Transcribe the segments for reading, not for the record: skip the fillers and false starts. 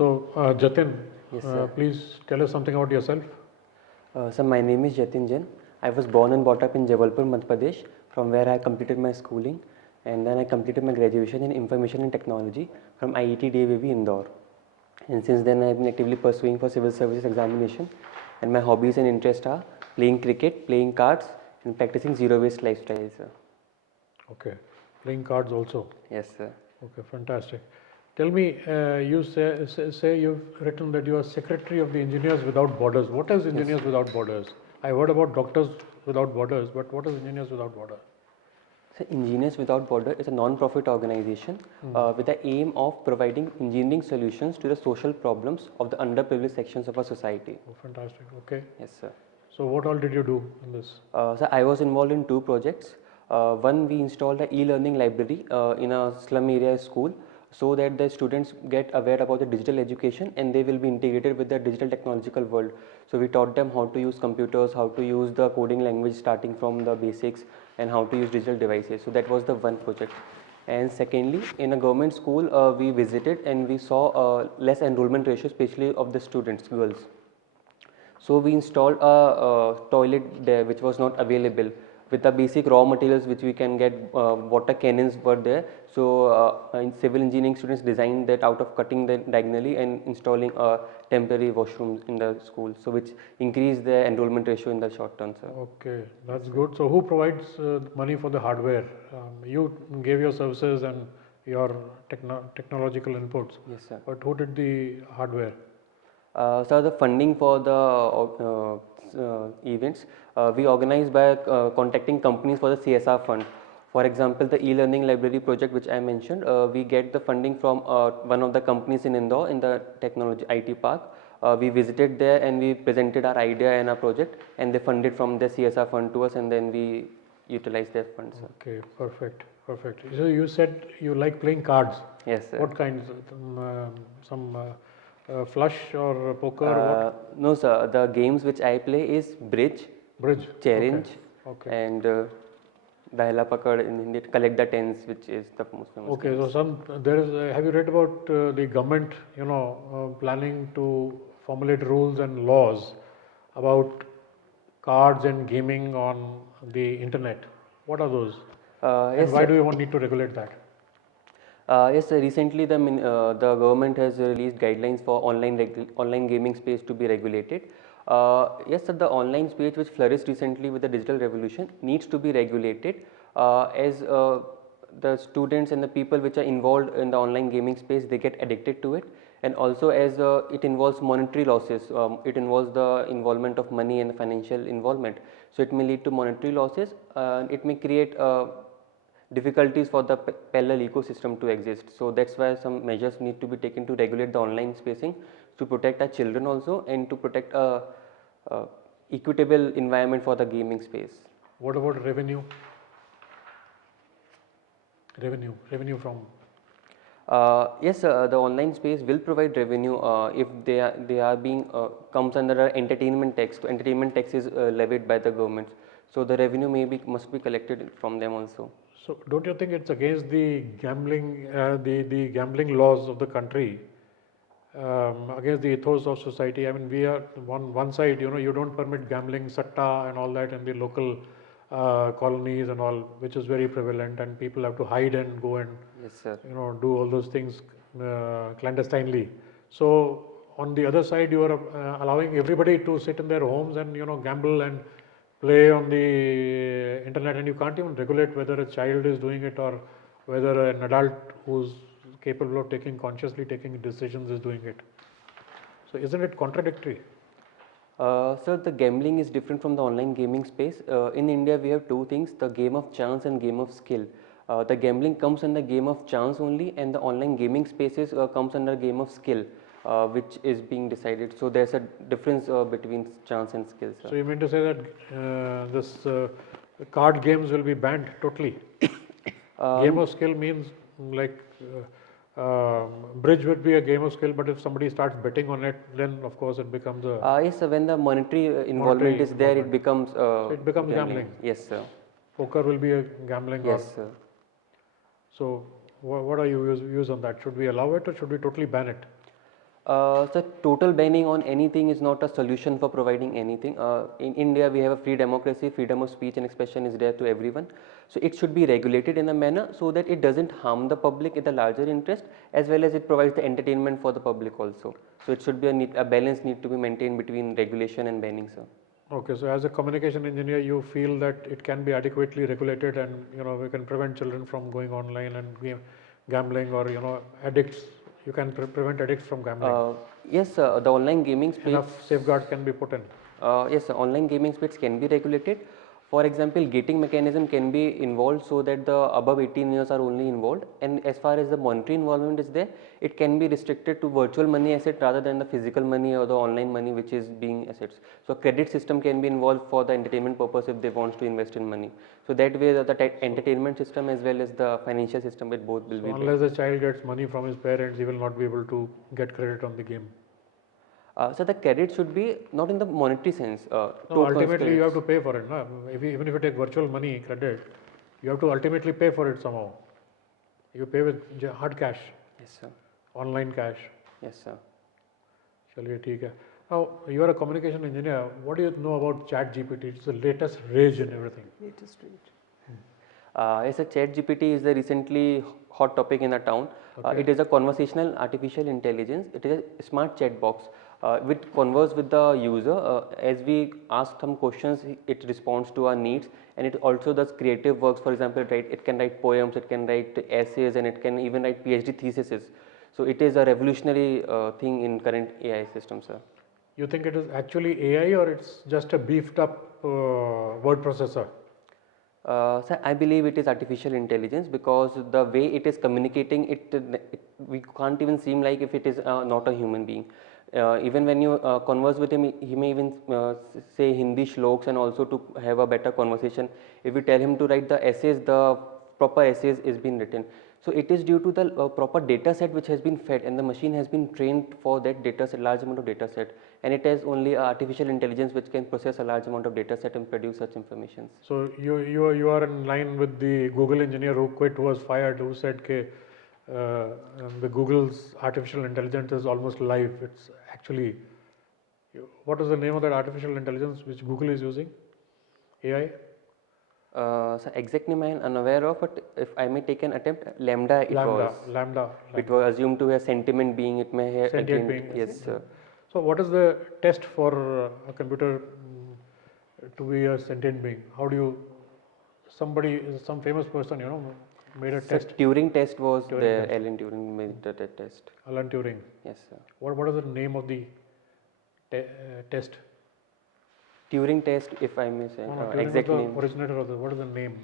Jatin, Yes, sir. please tell us something about yourself. Sir, my name is JATIN JAIN. I was born and brought up in Jabalpur, Madhya Pradesh, from where I completed my schooling, and then I completed my graduation in Information and Technology from IIT DAVV Indore. And since then, I have been actively pursuing for civil services examination. And my hobbies and interests are playing cricket, playing cards, and practicing zero-waste lifestyle, sir. Okay, playing cards also. Yes, sir. Okay, fantastic. Tell me, you say you've written that you are Secretary of the Engineers Without Borders. What is Engineers Without Borders? I heard about Doctors Without Borders, but what is Engineers Without Borders? So Engineers Without Border is a non-profit organization with the aim of providing engineering solutions to the social problems of the underprivileged sections of our society. Oh, fantastic. Okay. Yes, sir. So, what all did you do in this? So I was involved in two projects. One, we installed an e-learning library in a slum area school, so that the students get aware about the digital education and they will be integrated with the digital technological world. So we taught them how to use computers, how to use the coding language starting from the basics, and how to use digital devices. So that was the one project. And secondly, in a government school, we visited and we saw less enrollment ratio, especially of the students, girls. So we installed a toilet there which was not available. With the basic raw materials which we can get, water cannons were there. So in civil engineering, students designed that out of cutting them diagonally and installing a temporary washrooms in the school, so which increased the enrollment ratio in the short term, sir. Okay, that's good. So, who provides money for the hardware? You gave your services and your technological inputs. Yes, sir. But who did the hardware? So the funding for the events we organize by contacting companies for the CSR fund. For example, the e-learning library project which I mentioned, we get the funding from one of the companies in Indore in the technology IT park. We visited there and we presented our idea and our project, and they funded from the CSR fund to us, and then we utilized their funds. Okay, perfect, perfect. So you said you like playing cards. Yes, sir. What kinds? Some flush or poker? What? No, sir. The games which I play is bridge, challenge, Okay. and Dahla Pakad in Hindi, collect the tens, which is the most famous. Okay, so there is. Have you read about the government? Planning to formulate rules and laws about cards and gaming on the internet. What are those? Yes, and why sir. do you need to regulate that? Yes, sir. Recently the government has released guidelines for online gaming space to be regulated. Yes, sir, the online space which flourished recently with the digital revolution needs to be regulated, as the students and the people which are involved in the online gaming space, they get addicted to it, and also as it involves monetary losses, it involves the involvement of money and the financial involvement, so it may lead to monetary losses, it may create difficulties for the parallel ecosystem to exist. So that's why some measures need to be taken to regulate the online spacing, to protect our children also, and to protect a equitable environment for the gaming space. What about revenue? Revenue from? Yes, the online space will provide revenue if they are being comes under an entertainment tax. So entertainment tax is levied by the government, so the revenue must be collected from them also. So don't you think it's against the gambling the gambling laws of the country, against the ethos of society? I mean, we are one side, you don't permit gambling, satta and all that in the local colonies and all, which is very prevalent, and people have to hide and go and Yes, sir. do all those things clandestinely. So on the other side, you are allowing everybody to sit in their homes and gamble and play on the internet, and you can't even regulate whether a child is doing it or whether an adult who's capable of consciously taking decisions is doing it. So isn't it contradictory? Sir, the gambling is different from the online gaming space. In India, we have two things: the game of chance and game of skill. The gambling comes under game of chance only, and the online gaming spaces comes under game of skill, which is being decided. So there's a difference between chance and skill, sir. So you mean to say that this card games will be banned totally? Game of skill means like bridge would be a game of skill, but if somebody starts betting on it, then of course it becomes a. Yes, sir. When the monetary involvement is there, it becomes. So it becomes gambling. Yes, sir. Poker will be a gambling. Yes, sir. So what are your views on that? Should we allow it or should we totally ban it? So total banning on anything is not a solution for providing anything. In India, we have a free democracy, freedom of speech and expression is there to everyone. So it should be regulated in a manner so that it doesn't harm the public in the larger interest, as well as it provides the entertainment for the public also. So it should be a balance need to be maintained between regulation and banning, sir. Okay, so as a communication engineer, you feel that it can be adequately regulated, and we can prevent children from going online and gambling, or addicts. You can prevent addicts from gambling. Yes, the online gaming space. Enough safeguards can be put in. Yes, online gaming space can be regulated. For example, gating mechanism can be involved so that the above 18 years are only involved, and as far as the monetary involvement is there, it can be restricted to virtual money asset rather than the physical money or the online money which is being assets. So credit system can be involved for the entertainment purpose if they want to invest in money. So that way the entertainment system as well as the financial system, with both will be. Unless the child gets money from his parents, he will not be able to get credit on the game. So the credit should be not in the monetary sense. No, ultimately you have to pay for it. No? Even if you take virtual money credit, you have to ultimately pay for it somehow. You pay with hard cash. Yes, sir. Online cash. Yes, sir. चलिए ठीक है. Now you are a communication engineer. What do you know about ChatGPT? It's the latest rage in everything. Latest rage. Yes, sir. ChatGPT is the recently hot topic in the town. Okay. It is a conversational artificial intelligence. It is a smart chat box. Which converse with the user. As we ask some questions, it responds to our needs, and it also does creative works. For example, it can write poems, it can write essays, and it can even write PhD theses. So it is a revolutionary thing in current AI system, sir. You think it is actually AI, or it's just a beefed up word processor? Sir, I believe it is artificial intelligence, because the way it is communicating, we can't even seem like if it is not a human being. Even when you converse with him, he may even say Hindi shloks, and also to have a better conversation. If you tell him to write the essays, the proper essays is being written. So it is due to the proper data set which has been fed, and the machine has been trained for that data set, large amount of data set, and it has only artificial intelligence which can process a large amount of data set and produce such information. So you are in line with the Google engineer who quit, who was fired, who said the Google's artificial intelligence is almost live. It's actually, what is the name of that artificial intelligence which Google is using? AI? So exact name I am unaware of, but if I may take an attempt, Lambda. Lambda. It was assumed to have sentiment being. It may have sentient being. Yes, sir. So what is the test for a computer to be a sentient being? How do you? Some famous person, made a test. Turing test was there. Alan Turing made the test. Alan Turing. Yes, sir. What is the name of the test? Turing test, if I may say. Exact name. Originator of what is the name?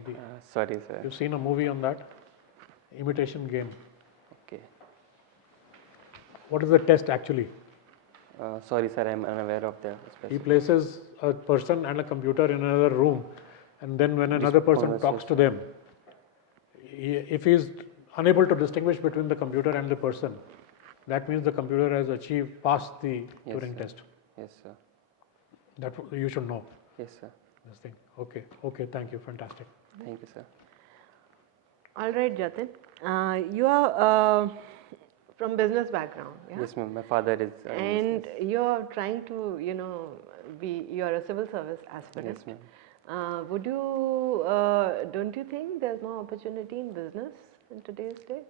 Sorry, sir. You've seen a movie on that? Imitation Game. Okay. What is the test actually? Sorry, sir, I am unaware of that. He places a person and a computer in another room, and then when another person talks to them, if he is unable to distinguish between the computer and the person, that means the computer has passed the Turing test. Yes, sir. That you should know. Yes, sir. This thing. Okay. Thank you. Fantastic. Thank you, sir. All right, Jatin. You are from business background, yeah? Yes, ma'am. My father is. And you are trying to, you are a civil service aspirant. Yes, ma'am. Don't you think there's more opportunity in business in today's date?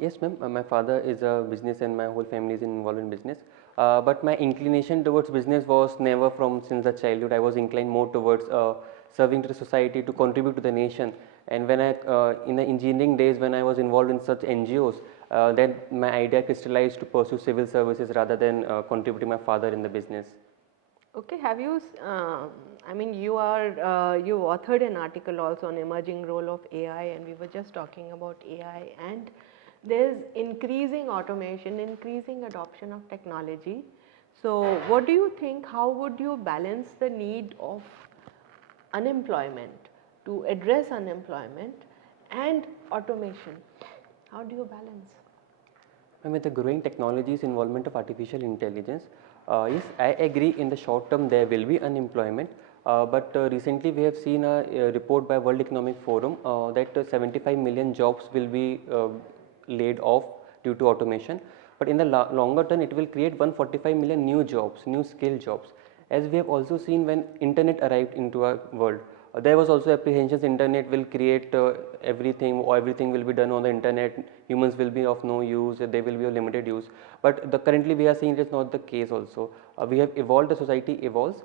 Yes, ma'am. My father is a business, and my whole family is involved in business. But my inclination towards business was never from since the childhood. I was inclined more towards serving to the society, to contribute to the nation. And when in the engineering days, when I was involved in such NGOs, then my idea crystallized to pursue civil services rather than contributing my father in the business. Okay, have you, you authored an article also on emerging role of AI, and we were just talking about AI, and there's increasing automation, increasing adoption of technology. So what do you think, how would you balance the need of unemployment, to address unemployment and automation? How do you balance? With the growing technologies involvement of artificial intelligence, yes, I agree in the short term there will be unemployment, but recently we have seen a report by World Economic Forum that 75 million jobs will be laid off due to automation. but in the longer term it will create 145 million new jobs, new skill jobs. As we have also seen when internet arrived into our world, there was also apprehensions internet will create everything, or everything will be done on the internet, humans will be of no use, they will be of limited use. But currently we are seeing it is not the case also. We have evolved, the society evolves,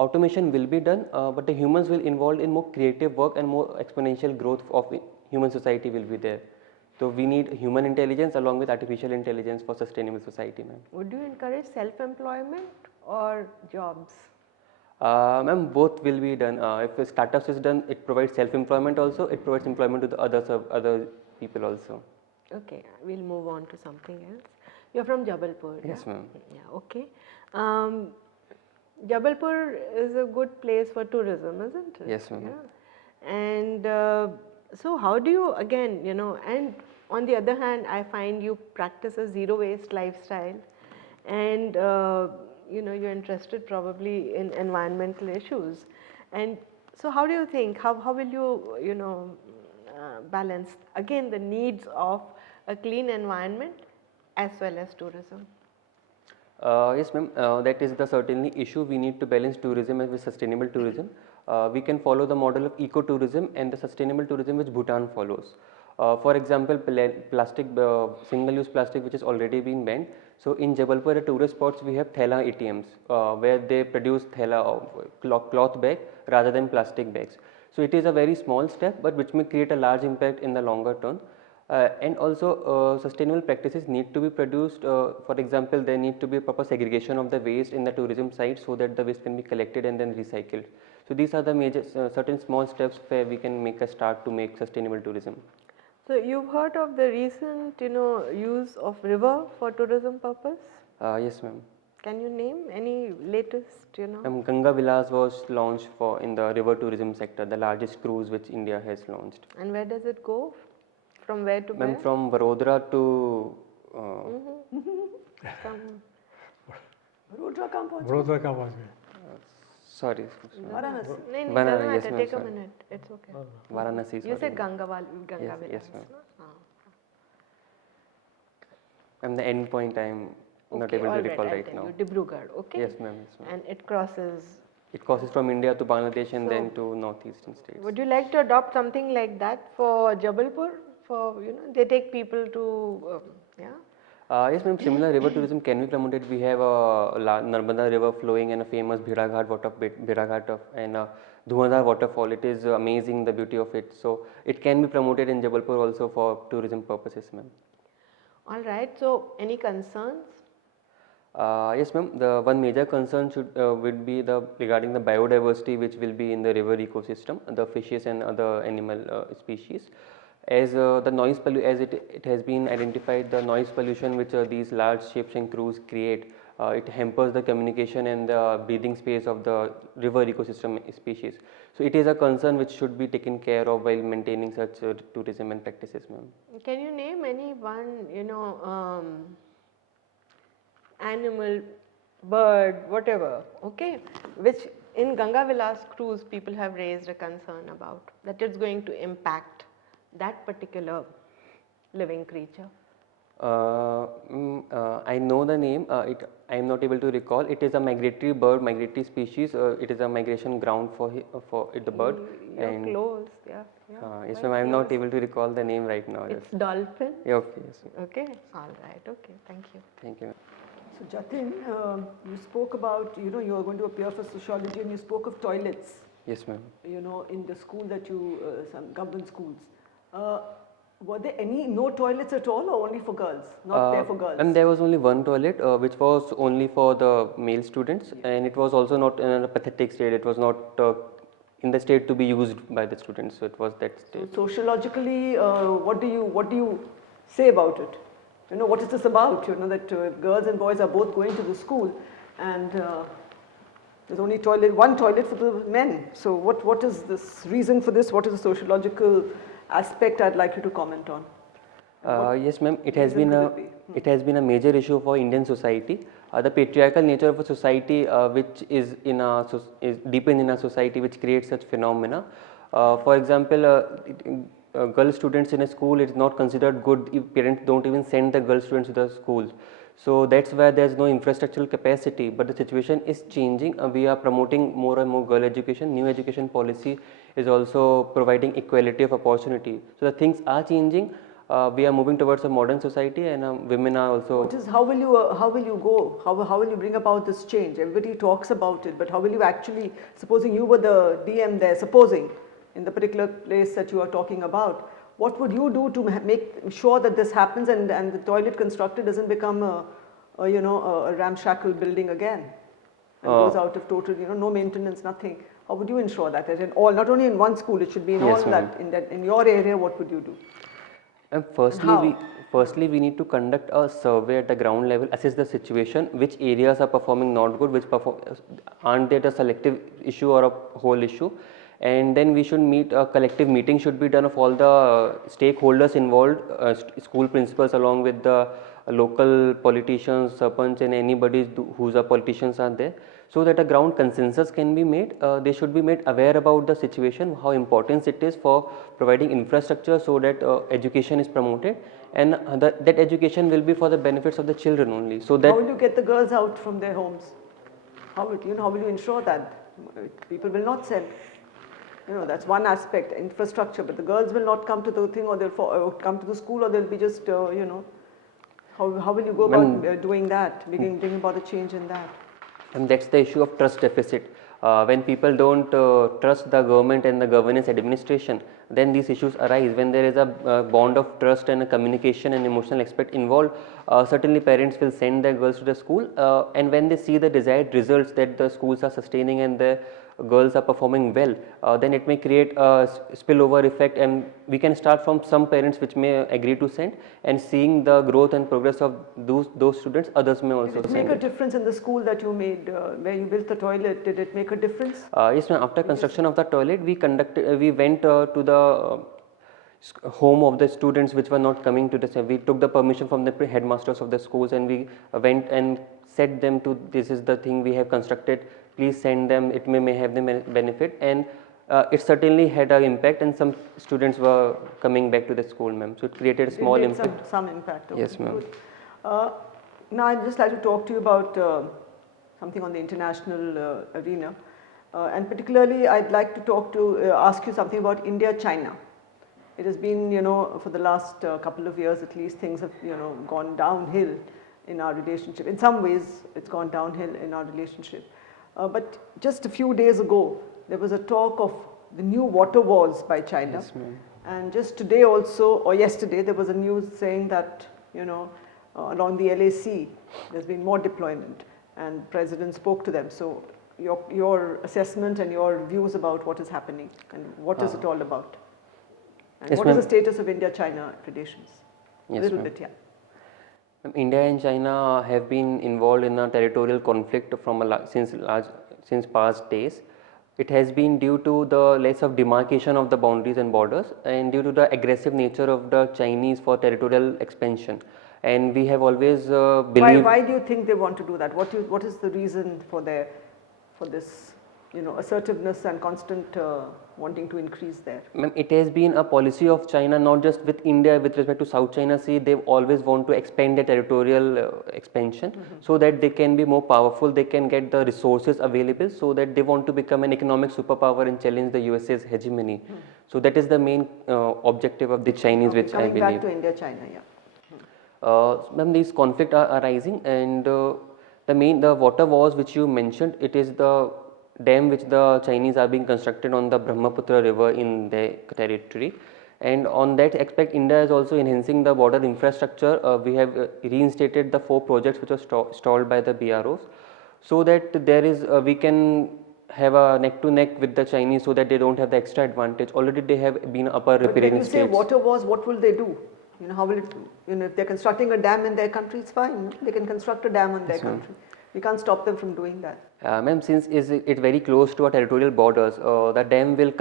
automation will be done, but the humans will involved in more creative work and more exponential growth of human society will be there. So we need human intelligence along with artificial intelligence for sustainable society, ma'am. Would you encourage self-employment or jobs? Ma'am, both will be done. If startups is done, it provides self-employment also, it provides employment to the other people also. Okay, we'll move on to something else. You're from Jabalpur. Yes, yeah? ma'am. Yeah, okay. Jabalpur is a good place for tourism, isn't it? Yes, ma'am. Yeah. And so how do you, again, and on the other hand, I find you practice a zero waste lifestyle, and you're interested probably in environmental issues. And so how do you think, how will you, balance again the needs of a clean environment as well as tourism? Yes, ma'am. That is the certainly issue. We need to balance tourism with sustainable tourism. We can follow the model of eco-tourism and the sustainable tourism which Bhutan follows. For example, plastic, single-use plastic which has already been banned. So in Jabalpur at tourist spots we have Thela ATMs where they produce Thela cloth bag rather than plastic bags. So it is a very small step but which may create a large impact in the longer term. And also sustainable practices need to be produced. For example, there need to be a proper segregation of the waste in the tourism site so that the waste can be collected and then recycled. So these are the major certain small steps where we can make a start to make sustainable tourism. So you've heard of the recent use of river for tourism purpose? Yes, ma'am. Can you name any latest Ganga Vilas was launched in the river tourism sector, the largest cruise which India has launched. And where does it go? From where to where? From Vadodara to Vadodara कहाँ पहुँचे? Vadodara कहाँ पहुँच गए? sorry, Varanasi. No, it doesn't Varanasi, yes, matter. ma'am, Take a sorry. minute. It's okay. Varanasi. You sorry, said ma'am. Ganga Yes, Vilas. yes, ma'am. no? And the end point I am not Okay, able to all recall I'll right tell now. you. Dibrugarh, okay? Yes, ma'am. Yes, ma'am. And it crosses. It crosses from India to Bangladesh and So- then to northeastern states. Would you like to adopt something like that for Jabalpur? For they take people to yeah. Yes, ma'am. Similar river tourism can be promoted. We have a Narmada river flowing and a famous Bhiraghat and Dhuandhar waterfall. It is amazing, the beauty of it. So it can be promoted in Jabalpur also for tourism purposes, ma'am. All right. So any concerns? Yes, ma'am. The one major concern would be regarding the biodiversity which will be in the river ecosystem, the fishes and other animal species. As the noise as it has been identified, the noise pollution which these large ships and crews create, it hampers the communication and the breathing space of the river ecosystem species. So it is a concern which should be taken care of while maintaining such tourism and practices, ma'am. Can you name any one animal, bird, whatever, okay, which in Ganga Vilas cruise people have raised a concern about, that it's going to impact that particular living creature? I know the name, I am not able to recall. It is a migratory bird, migratory species. It is a migration ground for the bird. You're And close, yeah. yes, quite ma'am, I am not close. able to recall the name right now. It's dolphin. Yeah, okay, yes, ma'am. Okay, all right, okay, thank you. Thank you, ma'am. So Jatin, you spoke about, you are going to appear for sociology and you spoke of toilets, Yes, ma'am. in the school that some government schools. Were there no toilets at all or only for girls? Not there for girls? And there was only one toilet which was only for the male students, and it was also not in a pathetic state. It was not in the state to be used by the students, so it was that state. So sociologically, what do you say about it? What is this about? That girls and boys are both going to the school, and there's only one toilet for the men. So what is this reason for this? What is the sociological aspect I'd like you to comment on? Yes, ma'am. It has been a major issue for Indian society. The patriarchal nature of a society, which is deepened in a society, which creates such phenomena. For example, girl students in a school, it is not considered good if parents don't even send the girl students to the school. So that's why there's no infrastructural capacity, but the situation is changing. We are promoting more and more girl education. New education policy is also providing equality of opportunity. So the things are changing. We are moving towards a modern society, and women are also. How will you go? How will you bring about this change? Everybody talks about it, but how will you actually? Supposing you were the DM there, supposing in the particular place that you are talking about, what would you do to make sure that this happens and the toilet constructed doesn't become a ramshackle building again and goes out of total, no maintenance, nothing? How would you ensure that in all, not only in one school, it should be in Yes, all that in your area? What would you do? And firstly, we need to conduct a survey at the ground level, assess the situation, which areas are performing not good, which aren't there a selective issue or a whole issue, and then we should meet. A collective meeting should be done of all the stakeholders involved, school principals along with the local politicians, sarpanch, and anybody who's a politicians are there, so that a ground consensus can be made. They should be made aware about the situation, how important it is for providing infrastructure, so that education is promoted, and that education will be for the benefits of the children only. So that how will you get the girls out from their homes? How will you ensure that people will not send? That's one aspect, infrastructure, but the girls will not come to the thing, or they'll come to the school, or they'll be just, how will you go about doing that, bringing about a change in that? And that's the issue of trust deficit. When people don't trust the government and the governance administration, then these issues arise. When there is a bond of trust and a communication and emotional aspect involved, certainly parents will send their girls to the school, and when they see the desired results that the schools are sustaining and the girls are performing well, then it may create a spillover effect, and we can start from some parents which may agree to send, and seeing the growth and progress of those students, others may also send. Did it make a difference in the school that you made, where you built the toilet? Did it make a difference? Yes, ma'am. After construction of the toilet, we went to the home of the students which were not coming to the. We took the permission from the headmasters of the schools, and we went and said them to, this is the thing we have constructed, please send them, it may have them benefit, and it certainly had an impact, and some students were coming back to the school, ma'am. So it created a small impact. Some impact. Okay, yes, ma'am. Now I'd just like to talk to you about something on the international arena, and particularly I'd like to ask you something about India-China. It has been, for the last couple of years at least, things have, gone downhill in our relationship. In some ways, it's gone downhill in our relationship. But just a few days ago, there was a talk of the new water wars by China. Yes, and just today also, or yesterday, there was a news saying that, along the LAC, there's been more deployment, and President spoke to them. So your assessment and your views about what is happening, and what is it all about? And yes, what is the status of India-China relations? Yes, a little bit, yeah. India and China have been involved in a territorial conflict from since past days. It has been due to the less of demarcation of the boundaries and borders, and due to the aggressive nature of the Chinese for territorial expansion. And we have always believed. Why do you think they want to do that? What is the reason for this, assertiveness and constant wanting to increase there? It has been a policy of China, not just with India, with respect to South China Sea. They always want to expand their territorial expansion, so that they can be more powerful, they can get the resources available, so that they want to become an economic superpower and challenge the USA's hegemony. So that is the main objective of the Chinese, which I believe. Coming back to India-China, yeah. These conflicts are arising, and the water wars which you mentioned, it is the dam which the Chinese are being constructed on the Brahmaputra river in their territory, and on that aspect India is also enhancing the border infrastructure. We have reinstated the 4 projects which were stalled by the BROs, so that there is we can have a neck to neck with the Chinese, so that they don't have the extra advantage. Already they have been upper riparian states. But when you say water wars, what will they do? How will it, if they're constructing a dam in their country, it's fine. They can construct a dam in their country. We can't stop them from doing that. Ma'am, since it very close to our territorial borders, the dam will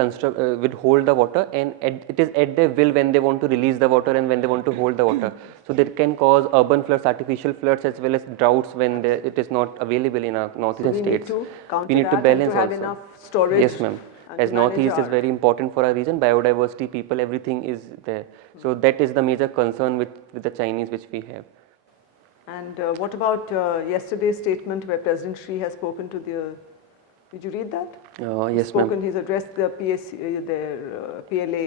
hold the water, and it is at their will when they want to release the water and when they want to hold the water. So that can cause urban floods, artificial floods, as well as droughts when it is not available in our northeastern states. We need to balance also. Have enough storage. Yes, ma'am. And as to manage Northeast is our- very important for our region, biodiversity, people, everything is there. So that is the major concern with the Chinese which we have. And what about yesterday's statement where President Xi has spoken to the, did you read that? Yes, ma'am. He's addressed the PLA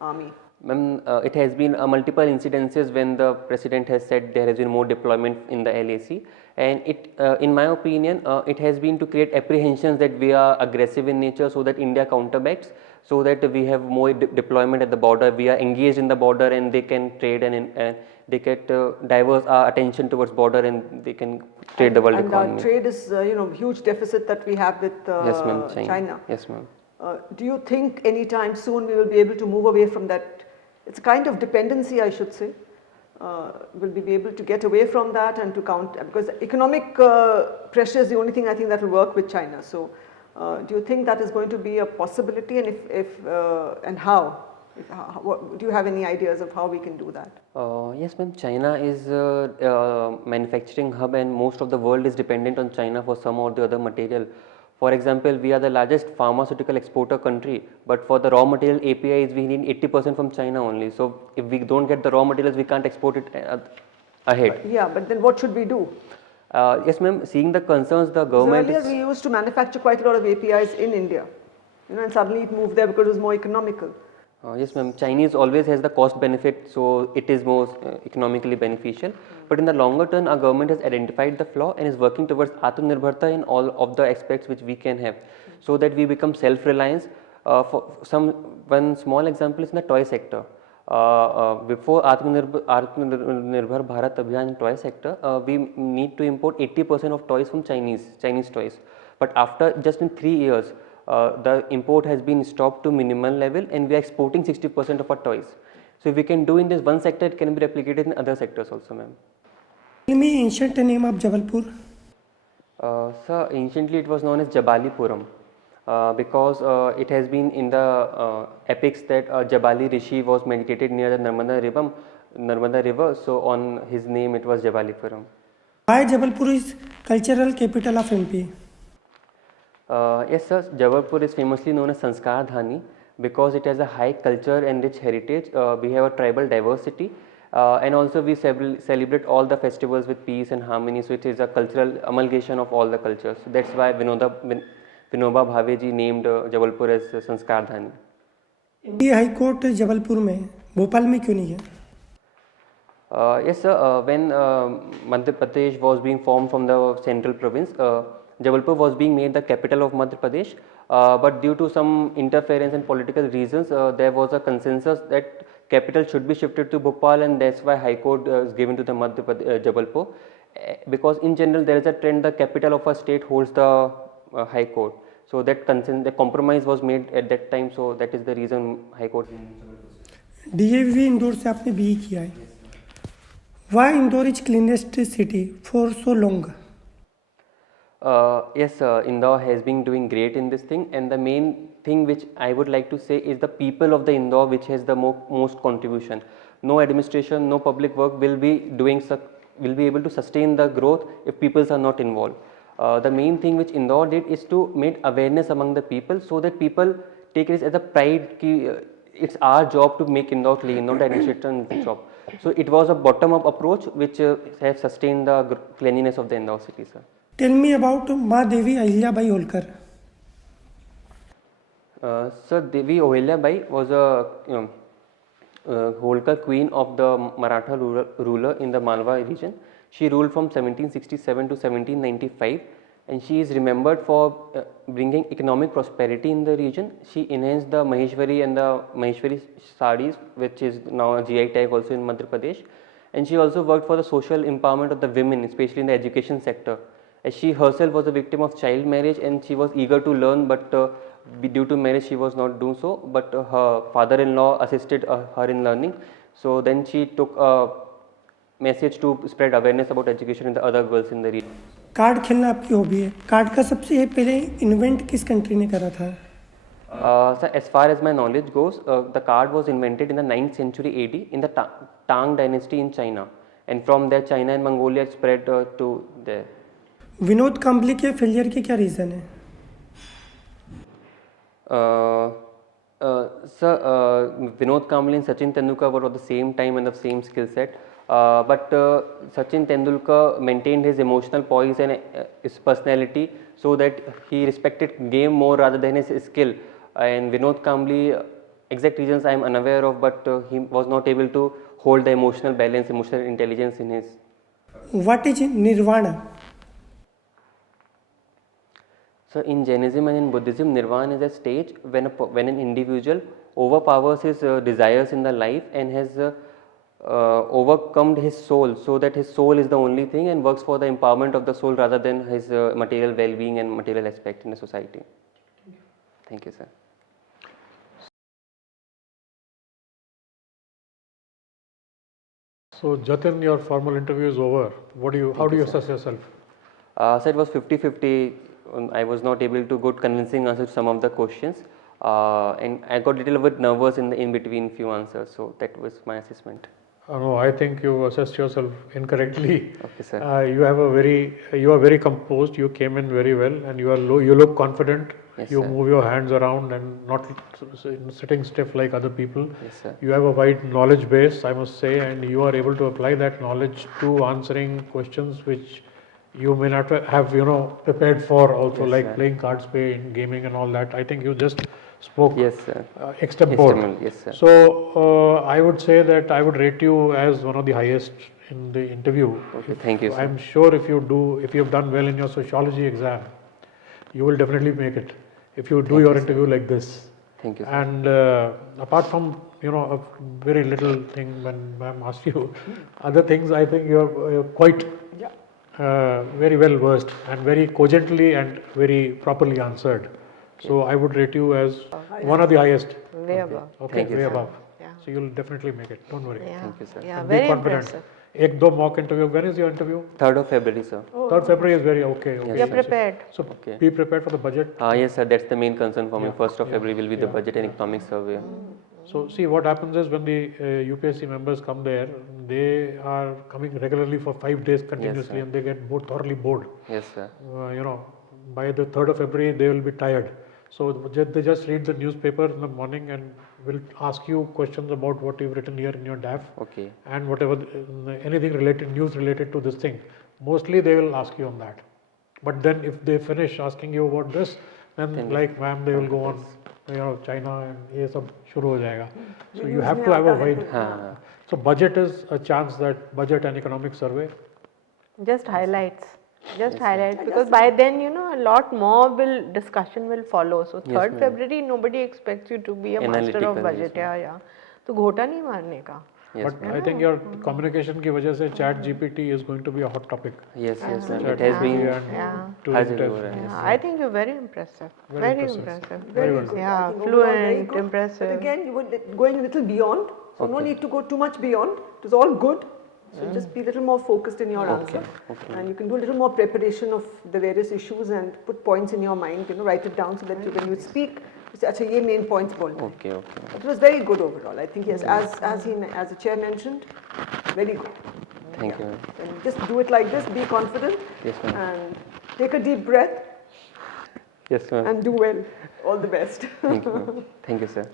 army. Ma'am, it has been multiple incidences when the president has said there has been more deployment in the LAC, and it, in my opinion, it has been to create apprehensions that we are aggressive in nature, so that India counterbacks, so that we have more deployment at the border. We are engaged in the border, and they can trade and they get diverse our attention towards border, and they can trade the world economy. And our trade is, huge deficit that we have with Yes, ma'am. China. Yes, ma'am. Do you think anytime soon we will be able to move away from that? It's a kind of dependency, I should say. Will we be able to get away from that and to count, because economic pressure is the only thing I think that will work with China. So do you think that is going to be a possibility, and if and how? Do you have any ideas of how we can do that? Yes, ma'am. China is a manufacturing hub, and most of the world is dependent on China for some or the other material. For example, we are the largest pharmaceutical exporter country, but for the raw material APIs, we need 80% from China only. So if we don't get the raw materials, we can't export it ahead. Yeah, but then what should we do? Yes, ma'am. Seeing the concerns, the government Earlier we used to manufacture quite a lot of APIs in India, and suddenly it moved there because it was more economical. Yes, ma'am. Chinese always has the cost benefit, so it is more economically beneficial. But in the longer term, our government has identified the flaw and is working towards Atmanirbharta in all of the aspects which we can have, so that we become self-reliant. One small example is in the toy sector. Before Atmanirbhar Bharat Abhiyan in toy sector, we need to import 80% of toys from Chinese toys. But after just in 3 years, the import has been stopped to minimal level, and we are exporting 60% of our toys. So if we can do in this one sector, it can be replicated in other sectors also, ma'am. Tell me ancient name of Jabalpur. Sir, anciently it was known as Jabalipuram, because it has been in the epics that Jabali Rishi was meditated near the Narmada river, so on his name it was Jabalipuram. Why Jabalpur is cultural capital of MP? Yes, sir. Jabalpur is famously known as Sanskar Dhani because it has a high culture and rich heritage. We have a tribal diversity, and also we celebrate all the festivals with peace and harmony. So it is a cultural amalgamation of all the cultures. So that's why Vinoba Bhaveji named Jabalpur as Sanskar Dhani. India high court Jabalpur में, भोपाल में क्यों नहीं है? Yes, sir. When Madhya Pradesh was being formed from the central province, Jabalpur was being made the capital of Madhya Pradesh, but due to some interference and political reasons, there was a consensus that capital should be shifted to Bhopal, and that's why High Court is given to the Jabalpur. Because in general there is a trend, the capital of a state holds the High Court. So that the compromise was made at that time. So that is the reason High Court. DAV Indore से आपने BE किया है. Why Indore is cleanest city for so long? Yes, Indore has been doing great in this thing, and the main thing which I would like to say is the people of the Indore which has the most contribution. No administration, no public work will be able to sustain the growth if people are not involved. The main thing which Indore did is to make awareness among the people, so that people take it as a pride. It's our job to make Indore clean, not the administration job. So it was a bottom-up approach which has sustained the cleanliness of the Indore city, sir. Tell me about Ma Devi Ahilyabai Holkar. Sir, Devi Ahilyabai was a Holkar queen of the Maratha ruler in the Malwa region. She ruled from 1767 to 1795, and she is remembered for bringing economic prosperity in the region. She enhanced the Maheshwari and the Maheshwari sarees, which is now a GI tag also in Madhya Pradesh. And she also worked for the social empowerment of the women, especially in the education sector. As she herself was a victim of child marriage, and she was eager to learn, but due to marriage she was not doing so, but her father-in-law assisted her in learning. So then she took a message to spread awareness about education in the other girls in the region. Card खेलना आपकी hobby है. Card का सबसे पहले invent किस country ने करा था? So as far as my knowledge goes, the card was invented in the 9th century AD in the Tang dynasty in China, and from there China and Mongolia spread to there. Vinod Kambli के failure के क्या reason है? Holkar queen of the Maratha ruler in the Malwa region. She is remembered for bringing economic prosperity in the region. Yes, sir. Sir, Vinod Kamble and Sachin Tendulkar were of the same time and the same skill set. But Sachin Tendulkar maintained his emotional poise and his personality so that he respected game more rather than his skill. And Vinod Kamble, exact reasons I am unaware of, but he was not able to hold the emotional balance, emotional intelligence in his. What is nirvana? So in Jainism and in Buddhism, Nirvana is a stage when an individual overpowers his desires in the life and has overcome his soul, so that his soul is the only thing and works for the empowerment of the soul rather than his material well-being and material aspect in the society. Thank you, sir. So Jatin, your formal interview is over. How do you assess yourself? So it was 50-50. I was not able to get convincing answers to some of the questions, and I got a little bit nervous in between few answers. So that was my assessment. No, I think you assessed yourself incorrectly. Okay, sir. You are very composed. You came in very well, and you look confident. Yes, you sir. move your hands around and not sitting stiff like other people. Yes, sir. You have a wide knowledge base, I must say, and you are able to apply that knowledge to answering questions which you may not have prepared for. Also, Yes, like sir. playing cards, play in gaming, and all that. I think you just spoke Yes, sir. extempore. External, yes, sir. So I would say that I would rate you as one of the highest in the interview. Okay, thank you, sir. I'm sure if you've done well in your sociology exam, you will definitely make it. If you do your interview like this. Thank you, sir. And apart from a very little thing when ma'am asked you, other things I think you're quite very well versed and very cogently and very properly answered. So I would rate you as one of the highest. Way above. Okay, Thank you, way sir. above. Yeah. So you'll definitely make it. Don't worry. Yeah. Thank you, sir. Yeah, And be very confident. impressive. Ek do mock interview. When is your interview? 3rd of February, sir. 3rd February is very okay. Yes, You're sir. prepared. So Okay. be prepared for the budget. Yes, sir. That's the main concern for me. 1st of Yeah. February will be the Yeah. budget and economic survey. So see what happens is when the UPSC members come there, they are coming regularly for 5 days continuously, sir. and they get thoroughly bored. Yes, sir. By the 3rd of February they will be tired. So they just read the newspaper in the morning and will ask you questions about what you've written here in your DAF Okay. and whatever anything news related to this thing. Mostly they will ask you on that. But then if they finish asking you about this, then like ma'am, they will go on. China and ये सब शुरू हो जाएगा. So you have to have a wide. हाँ. So budget is a chance that budget and economic survey. Just highlights. Just highlights, because by then a lot more discussion will follow. So 3rd ma'am. February nobody expects you to be a master Analytical, of budget. yes, Yeah. तो घोटा नहीं मारने का. Yes, But ma'am. I think your communication की वजह से chat GPT is going to be a hot topic. Yes, yes, sir. Chat It has been. GPT and Yeah. to Has it test. over, yes. Yeah, I think you're very impressive. Very Very impressive. impressive. Very well. good. I Yeah, think overall very fluent, good. impressive. But again, you were going a little beyond, so no need to go too much beyond. It was all good. So just be a little more focused in your answer, and you can do a little more preparation of the various issues and put points in your mind. Write it down so that when you speak, you say, "Acha, ye main points bolne." Okay, okay. It was very good overall. I think yes, as the chair mentioned, very good. Thank you, ma'am. And just do it like this. Be confident Yes, ma'am. and take a deep breath Yes, ma'am. and do well. All the best. Thank you, ma'am. Thank you, sir.